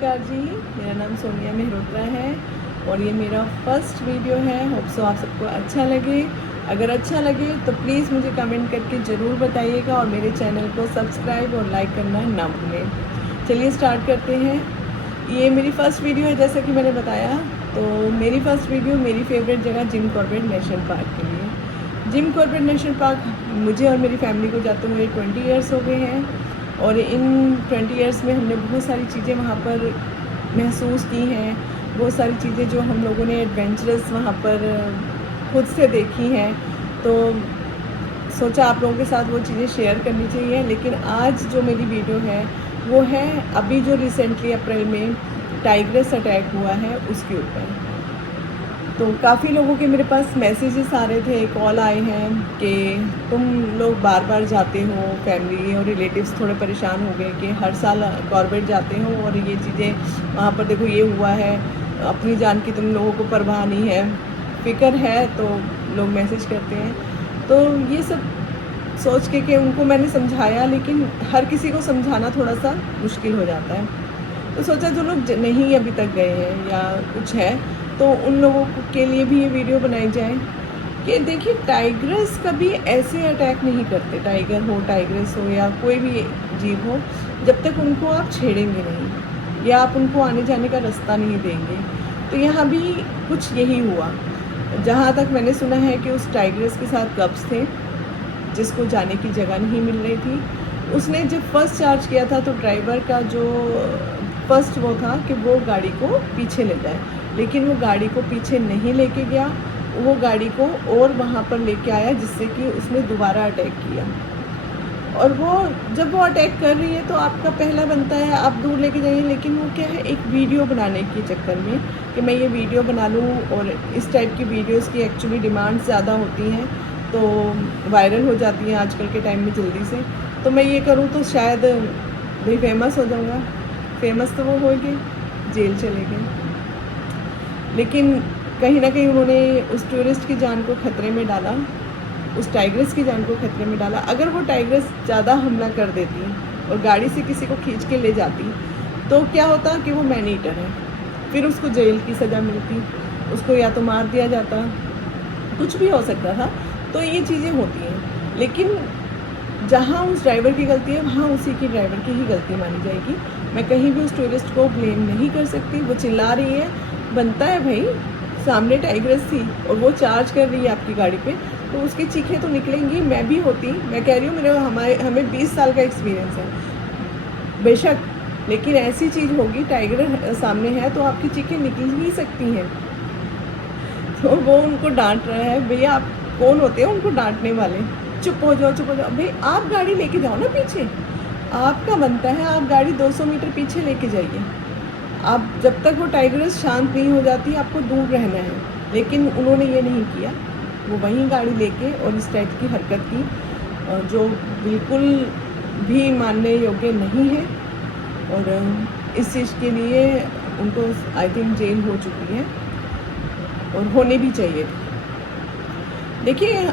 नमस्कार जी, मेरा नाम सोनिया मेहरोत्रा है और ये मेरा फर्स्ट वीडियो है। होप सो आप सबको अच्छा लगे। अगर अच्छा लगे तो प्लीज़ मुझे कमेंट करके ज़रूर बताइएगा और मेरे चैनल को सब्सक्राइब और लाइक करना ना भूलें। चलिए स्टार्ट करते हैं। ये मेरी फ़र्स्ट वीडियो है, जैसा कि मैंने बताया। तो मेरी फ़र्स्ट वीडियो मेरी फेवरेट जगह जिम कॉर्बेट नेशनल पार्क के लिए। जिम कॉर्बेट नेशनल पार्क मुझे और मेरी फैमिली को जाते हुए 20 ईयर्स हो गए हैं और इन 20 ईयर्स में हमने बहुत सारी चीज़ें वहाँ पर महसूस की हैं। बहुत सारी चीज़ें जो हम लोगों ने एडवेंचरस वहाँ पर खुद से देखी हैं, तो सोचा आप लोगों के साथ वो चीज़ें शेयर करनी चाहिए। लेकिन आज जो मेरी वीडियो है वो है अभी जो रिसेंटली अप्रैल में टाइग्रेस अटैक हुआ है उसके ऊपर। तो काफ़ी लोगों के मेरे पास मैसेजेस आ रहे थे, कॉल आए हैं कि तुम लोग बार बार जाते हो, फैमिली और रिलेटिव्स थोड़े परेशान हो गए कि हर साल कॉर्बेट जाते हो और ये चीज़ें वहाँ पर देखो ये हुआ है, अपनी जान की तुम लोगों को परवाह नहीं है, फ़िक्र है। तो लोग मैसेज करते हैं। तो ये सब सोच के कि उनको मैंने समझाया, लेकिन हर किसी को समझाना थोड़ा सा मुश्किल हो जाता है। तो सोचा जो लोग नहीं अभी तक गए हैं या कुछ है तो उन लोगों के लिए भी ये वीडियो बनाई जाए कि देखिए टाइग्रेस कभी ऐसे अटैक नहीं करते। टाइगर हो, टाइग्रेस हो या कोई भी जीव हो, जब तक उनको आप छेड़ेंगे नहीं या आप उनको आने जाने का रास्ता नहीं देंगे। तो यहाँ भी कुछ यही हुआ। जहाँ तक मैंने सुना है कि उस टाइग्रेस के साथ कब्स थे जिसको जाने की जगह नहीं मिल रही थी। उसने जब फर्स्ट चार्ज किया था तो ड्राइवर का जो फर्स्ट वो था कि वो गाड़ी को पीछे ले जाए, लेकिन वो गाड़ी को पीछे नहीं लेके गया। वो गाड़ी को और वहाँ पर लेके आया जिससे कि उसने दोबारा अटैक किया। और वो जब वो अटैक कर रही है तो आपका पहला बनता है आप दूर लेके जाइए, लेकिन वो क्या है, एक वीडियो बनाने के चक्कर में कि मैं ये वीडियो बना लूँ। और इस टाइप की वीडियोस की एक्चुअली डिमांड ज़्यादा होती हैं, तो वायरल हो जाती हैं आजकल के टाइम में जल्दी से। तो मैं ये करूँ तो शायद भाई फेमस हो जाऊँगा। फेमस तो वो हो गए, जेल चले गए, लेकिन कहीं ना कहीं उन्होंने उस टूरिस्ट की जान को खतरे में डाला, उस टाइग्रेस की जान को खतरे में डाला। अगर वो टाइग्रेस ज़्यादा हमला कर देती और गाड़ी से किसी को खींच के ले जाती तो क्या होता कि वो मैन ईटर है, फिर उसको जेल की सज़ा मिलती, उसको या तो मार दिया जाता, कुछ भी हो सकता था। तो ये चीज़ें होती हैं, लेकिन जहाँ उस ड्राइवर की गलती है वहाँ उसी की ड्राइवर की ही गलती मानी जाएगी। मैं कहीं भी उस टूरिस्ट को ब्लेम नहीं कर सकती। वो चिल्ला रही है, बनता है भाई, सामने टाइग्रेस थी और वो चार्ज कर रही है आपकी गाड़ी पे, तो उसकी चीखें तो निकलेंगी। मैं भी होती, मैं कह रही हूँ हमें 20 साल का एक्सपीरियंस है बेशक, लेकिन ऐसी चीज़ होगी, टाइगर सामने है तो आपकी चीखें निकल ही सकती हैं। तो वो उनको डांट रहा है, भैया आप कौन होते हैं उनको डांटने वाले, चुप हो जाओ, चुप हो जाओ। भाई आप गाड़ी लेके जाओ ना पीछे, आपका बनता है, आप गाड़ी 200 मीटर पीछे लेके जाइए। आप जब तक वो टाइग्रेस शांत नहीं हो जाती आपको दूर रहना है, लेकिन उन्होंने ये नहीं किया। वो वहीं गाड़ी लेके और इस टाइप की हरकत की जो बिल्कुल भी मानने योग्य नहीं है। और इस चीज़ के लिए उनको आई थिंक जेल हो चुकी है और होने भी चाहिए थी। देखिए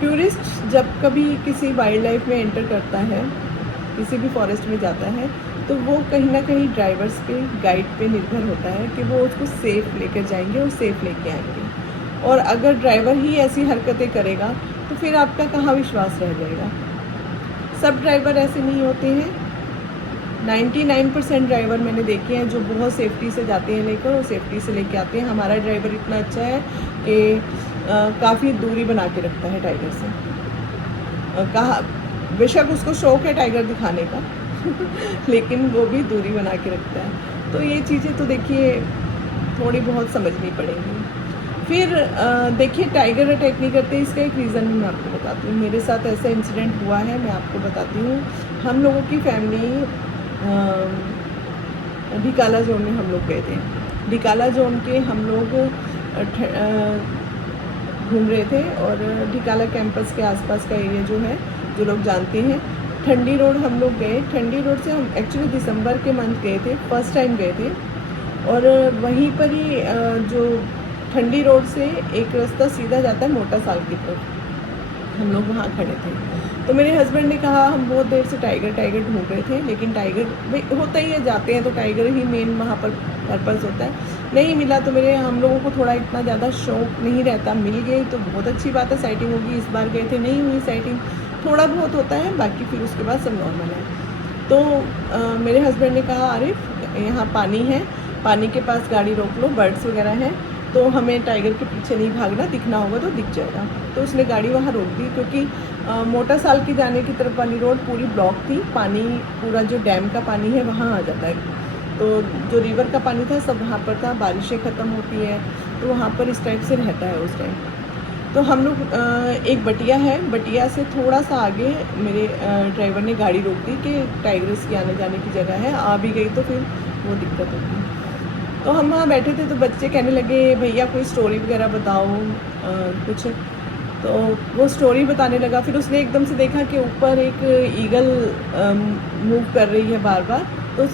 टूरिस्ट जब कभी किसी वाइल्ड लाइफ में एंटर करता है, किसी भी फॉरेस्ट में जाता है, तो वो कहीं ना कहीं ड्राइवर्स पे, गाइड पे निर्भर होता है कि वो उसको सेफ़ लेकर जाएंगे और सेफ़ लेके आएंगे। और अगर ड्राइवर ही ऐसी हरकतें करेगा तो फिर आपका कहाँ विश्वास रह जाएगा। सब ड्राइवर ऐसे नहीं होते हैं। 99% ड्राइवर मैंने देखे हैं जो बहुत सेफ्टी से जाते हैं लेकर और सेफ्टी से लेके आते हैं। हमारा ड्राइवर इतना अच्छा है कि काफ़ी दूरी बना के रखता है टाइगर से। कहा बेशक उसको शौक है टाइगर दिखाने का लेकिन वो भी दूरी बना के रखता है। तो ये चीज़ें तो देखिए थोड़ी बहुत समझनी पड़ेंगी। फिर देखिए टाइगर अटैक नहीं करते, इसका एक रीज़न भी मैं आपको बताती हूँ। मेरे साथ ऐसा इंसिडेंट हुआ है, मैं आपको बताती हूँ। हम लोगों की फैमिली ढिकाला जोन में हम लोग गए थे। ढिकाला जोन के हम लोग घूम रहे थे और ढिकाला कैंपस के आसपास का एरिया जो है, जो लोग जानते हैं, ठंडी रोड हम लोग गए। ठंडी रोड से हम एक्चुअली दिसंबर के मंथ गए थे, फर्स्ट टाइम गए थे। और वहीं पर ही जो ठंडी रोड से एक रास्ता सीधा जाता है मोटा साल की तरफ, हम लोग वहाँ खड़े थे। तो मेरे हस्बैंड ने कहा हम बहुत देर से टाइगर ढूंढ रहे थे, लेकिन टाइगर भाई होता ही है, जाते हैं तो टाइगर ही मेन वहाँ पर पर्पज़ होता है, नहीं मिला। तो हम लोगों को थोड़ा इतना ज़्यादा शौक नहीं रहता, मिल गए तो बहुत अच्छी बात है, साइटिंग होगी। इस बार गए थे, नहीं हुई साइटिंग, थोड़ा बहुत होता है, बाकी फिर उसके बाद सब नॉर्मल है। तो मेरे हस्बैंड ने कहा आरिफ यहाँ पानी है, पानी के पास गाड़ी रोक लो, बर्ड्स वगैरह हैं, तो हमें टाइगर के पीछे नहीं भागना, दिखना होगा तो दिख जाएगा। तो उसने गाड़ी वहाँ रोक दी, क्योंकि मोटा साल की जाने की तरफ वाली रोड पूरी ब्लॉक थी, पानी पूरा जो डैम का पानी है वहाँ आ जाता है। तो जो रिवर का पानी था सब वहाँ पर था, बारिशें ख़त्म होती है तो वहाँ पर इस टाइप से रहता है उस टाइम। तो हम लोग एक बटिया है, बटिया से थोड़ा सा आगे मेरे ड्राइवर ने गाड़ी रोक दी कि टाइगर्स की आने जाने की जगह है, आ भी गई तो फिर वो दिक्कत होगी। तो हम वहाँ बैठे थे तो बच्चे कहने लगे भैया कोई स्टोरी वगैरह बताओ कुछ। तो वो स्टोरी बताने लगा, फिर उसने एकदम से देखा कि ऊपर एक ईगल मूव कर रही है बार बार। तो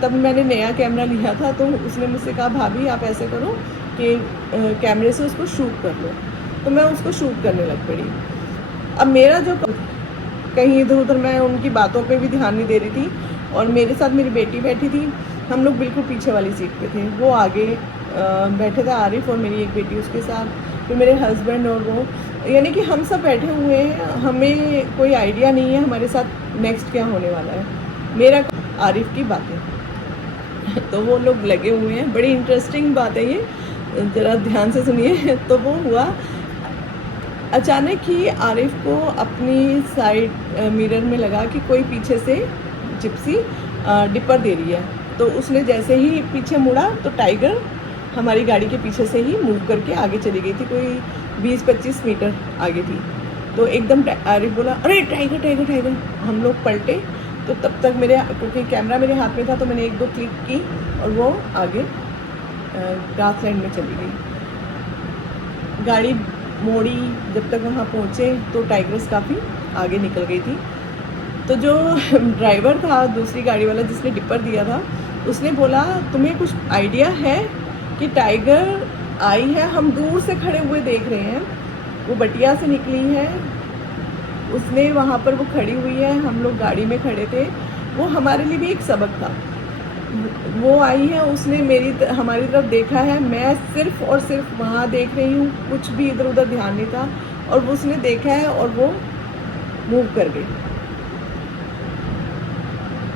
तब मैंने नया कैमरा लिया था, तो उसने मुझसे कहा भाभी आप ऐसे करो कि कैमरे से उसको शूट कर लो। तो मैं उसको शूट करने लग पड़ी। अब मेरा जो कहीं इधर उधर, मैं उनकी बातों पे भी ध्यान नहीं दे रही थी, और मेरे साथ मेरी बेटी बैठी थी, हम लोग बिल्कुल पीछे वाली सीट पे थे, वो आगे बैठे थे, आरिफ और मेरी एक बेटी उसके साथ, फिर मेरे हस्बैंड और वो, यानी कि हम सब बैठे हुए हैं, हमें कोई आइडिया नहीं है हमारे साथ नेक्स्ट क्या होने वाला है। मेरा आरिफ की बातें तो वो लोग लगे हुए हैं, बड़ी इंटरेस्टिंग बात है ये, ज़रा ध्यान से सुनिए। तो वो हुआ अचानक ही आरिफ को अपनी साइड मिरर में लगा कि कोई पीछे से जिप्सी डिपर दे रही है। तो उसने जैसे ही पीछे मुड़ा तो टाइगर हमारी गाड़ी के पीछे से ही मूव करके आगे चली गई थी, कोई 20-25 मीटर आगे थी। तो एकदम आरिफ बोला अरे टाइगर टाइगर टाइगर। हम लोग पलटे तो तब तक क्योंकि कैमरा मेरे हाथ में था तो मैंने 1-2 क्लिक की और वो आगे ग्रासलैंड में चली गई। गाड़ी मोड़ी, जब तक वहाँ पहुँचे तो टाइगर्स काफ़ी आगे निकल गई थी। तो जो ड्राइवर था दूसरी गाड़ी वाला जिसने डिपर दिया था, उसने बोला तुम्हें कुछ आइडिया है कि टाइगर आई है? हम दूर से खड़े हुए देख रहे हैं, वो बटिया से निकली है, उसने वहाँ पर वो खड़ी हुई है, हम लोग गाड़ी में खड़े थे। वो हमारे लिए भी एक सबक था। वो आई है, उसने हमारी तरफ देखा है, मैं सिर्फ़ और सिर्फ वहाँ देख रही हूँ, कुछ भी इधर उधर ध्यान नहीं था, और वो उसने देखा है और वो मूव कर गई।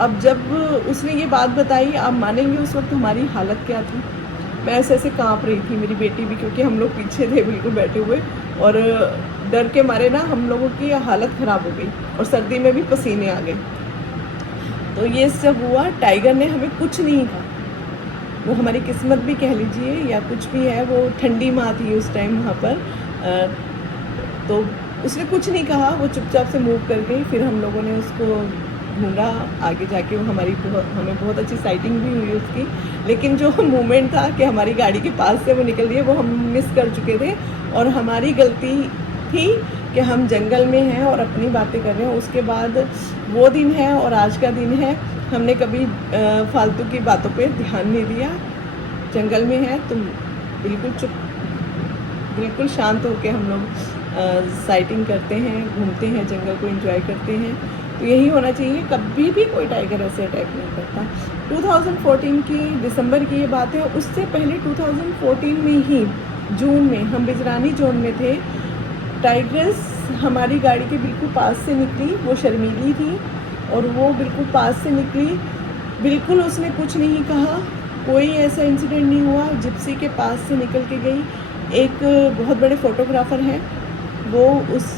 अब जब उसने ये बात बताई, आप मानेंगे उस वक्त हमारी हालत क्या थी? मैं ऐसे काँप रही थी, मेरी बेटी भी, क्योंकि हम लोग पीछे थे बिल्कुल बैठे हुए, और डर के मारे ना हम लोगों की हालत ख़राब हो गई, और सर्दी में भी पसीने आ गए। तो ये सब हुआ, टाइगर ने हमें कुछ नहीं कहा, वो हमारी किस्मत भी कह लीजिए या कुछ भी है, वो ठंडी माँ थी उस टाइम वहाँ पर। तो उसने कुछ नहीं कहा, वो चुपचाप से मूव कर गई। फिर हम लोगों ने उसको ढूंढा आगे जाके, वो हमें बहुत अच्छी साइटिंग भी हुई उसकी, लेकिन जो मोमेंट था कि हमारी गाड़ी के पास से वो निकल रही है, वो हम मिस कर चुके थे, और हमारी गलती थी कि हम जंगल में हैं और अपनी बातें कर रहे हैं। उसके बाद वो दिन है और आज का दिन है, हमने कभी फालतू की बातों पे ध्यान नहीं दिया। जंगल में है तो बिल्कुल चुप, बिल्कुल शांत होकर हम लोग साइटिंग करते हैं, घूमते हैं, जंगल को एंजॉय करते हैं। तो यही होना चाहिए, कभी भी कोई टाइगर ऐसे अटैक नहीं करता। 2014 की दिसंबर की ये बात है, उससे पहले 2014 में ही जून में हम बिजरानी जोन में थे, टाइग्रेस हमारी गाड़ी के बिल्कुल पास से निकली। वो शर्मीली थी और वो बिल्कुल पास से निकली, बिल्कुल उसने कुछ नहीं कहा, कोई ऐसा इंसिडेंट नहीं हुआ, जिप्सी के पास से निकल के गई। एक बहुत बड़े फ़ोटोग्राफ़र हैं, वो उस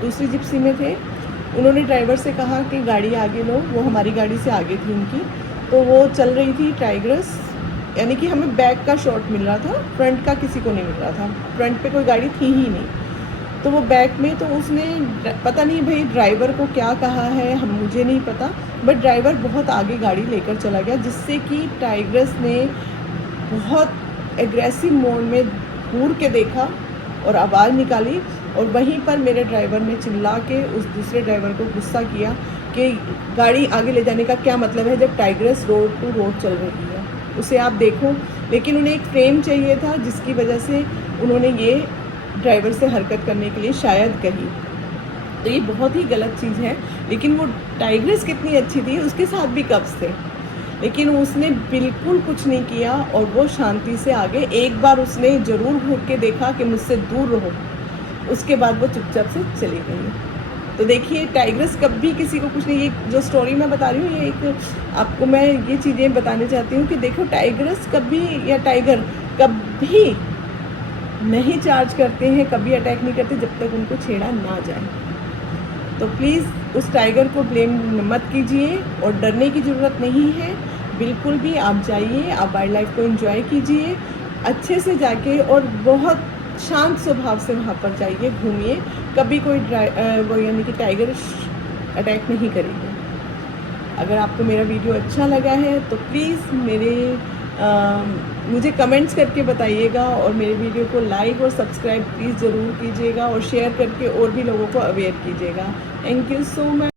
दूसरी जिप्सी में थे, उन्होंने ड्राइवर से कहा कि गाड़ी आगे लो, वो हमारी गाड़ी से आगे थी उनकी, तो वो चल रही थी टाइग्रेस, यानी कि हमें बैक का शॉट मिल रहा था, फ्रंट का किसी को नहीं मिल रहा था, फ्रंट पे कोई गाड़ी थी ही नहीं। तो वो बैक में, तो उसने पता नहीं भाई ड्राइवर को क्या कहा है, मुझे नहीं पता, बट ड्राइवर बहुत आगे गाड़ी लेकर चला गया, जिससे कि टाइग्रेस ने बहुत एग्रेसिव मोड में घूर के देखा और आवाज़ निकाली, और वहीं पर मेरे ड्राइवर ने चिल्ला के उस दूसरे ड्राइवर को गुस्सा किया कि गाड़ी आगे ले जाने का क्या मतलब है जब टाइग्रेस रोड टू रोड चल रही है, उसे आप देखो। लेकिन उन्हें एक फ्रेम चाहिए था, जिसकी वजह से उन्होंने ये ड्राइवर से हरकत करने के लिए शायद कही। तो ये बहुत ही गलत चीज़ है। लेकिन वो टाइग्रेस कितनी अच्छी थी, उसके साथ भी कब्ज़ थे, लेकिन उसने बिल्कुल कुछ नहीं किया और वो शांति से आगे। एक बार उसने ज़रूर घूर के देखा कि मुझसे दूर रहो, उसके बाद वो चुपचाप से चली गई। तो देखिए टाइग्रेस कभी किसी को कुछ नहीं, ये जो स्टोरी मैं बता रही हूँ ये एक आपको मैं ये चीज़ें बताने चाहती हूँ कि देखो टाइग्रेस कभी या टाइगर कभी नहीं चार्ज करते हैं, कभी अटैक नहीं करते जब तक उनको छेड़ा ना जाए। तो प्लीज़ उस टाइगर को ब्लेम मत कीजिए और डरने की ज़रूरत नहीं है बिल्कुल भी। आप जाइए, आप वाइल्ड लाइफ को एंजॉय कीजिए अच्छे से जाके, और बहुत शांत स्वभाव से वहाँ पर जाइए, घूमिए। कभी कोई वो यानी कि टाइगर अटैक नहीं करेगी। अगर आपको मेरा वीडियो अच्छा लगा है तो प्लीज़ मुझे कमेंट्स करके बताइएगा, और मेरे वीडियो को लाइक और सब्सक्राइब प्लीज़ ज़रूर कीजिएगा, और शेयर करके और भी लोगों को अवेयर कीजिएगा। Thank you so much.